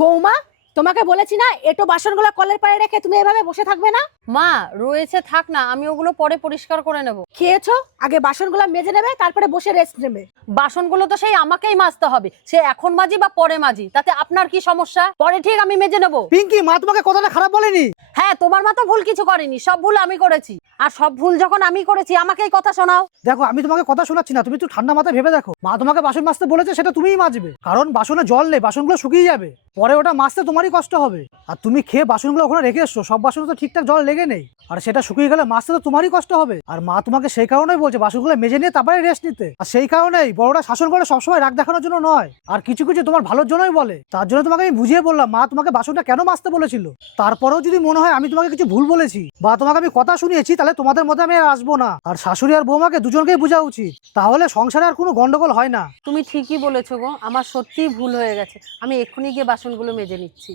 বৌমা, তোমাকে বলেছি না এটো বাসনগুলো কলের পাড়ে রেখে তুমি এভাবে বসে থাকবে না। মা রয়েছে থাক না, আমি ওগুলো পরে পরিষ্কার করে নেব। খেয়েছো, আগে বাসনগুলো মেজে নেবে, তারপরে বসে রেস্ট নেবে। বাসনগুলো তো সেই আমাকেই মাজতে হবে, সে এখন মাজি বা পরে মাজি, তাতে আপনার কি সমস্যা? পরে ঠিক আমি মেজে নেব। পিঙ্কি, মা তোমাকে কথাটা খারাপ বলেনি। হ্যাঁ, তোমার মা তো ভুল কিছু করেনি, সব ভুল আমি করেছি। আর সব ভুল যখন আমি করেছি আমাকেই কথা শোনাও। দেখো, আমি তোমাকে কথা শোনাচ্ছি না, তুমি একটু ঠান্ডা মাথায় ভেবে দেখো। মা তোমাকে বাসন মাজতে বলেছে, সেটা তুমিই মাজবে, কারণ বাসনে জল নেই, বাসনগুলো শুকিয়ে যাবে, পরে ওটা মাজতে তোমারই কষ্ট হবে। আর তুমি খেয়ে বাসনগুলো ওখানে রেখে এসছো, সব বাসনে তো ঠিকঠাক জল লেগে নেই, আর সেটা শুকিয়ে গেলে মাজতে তো তোমারই কষ্ট হবে। আর মা তোমাকে সেই কারণেই বলছে বাসনগুলো মেজে নিয়ে তারপরে রেস্ট নিতে। আর সেই কারণেই বড়রা শাসন করে সবসময় রাগ দেখানোর জন্য নয়, আর কিছু কিছু তোমার ভালোর জন্যই বলে। তার জন্য তোমাকে আমি বুঝিয়ে বললাম মা তোমাকে বাসনটা কেন মাজতে বলেছিল। তারপরেও যদি মনে হয় আমি তোমাকে কিছু ভুল বলেছি বা তোমাকে আমি কথা শুনিয়েছি, তাহলে তোমাদের মধ্যে আমি আর আসবো না। আর শাশুড়ি আর বৌমাকে দুজনকেই বোঝা উচিত, তাহলে সংসারে আর কোনো গন্ডগোল হয় না। তুমি ঠিকই বলেছো গো, আমার সত্যিই ভুল হয়ে গেছে। আমি এক্ষুনি গিয়ে বাসনগুলো মেজে নিচ্ছি।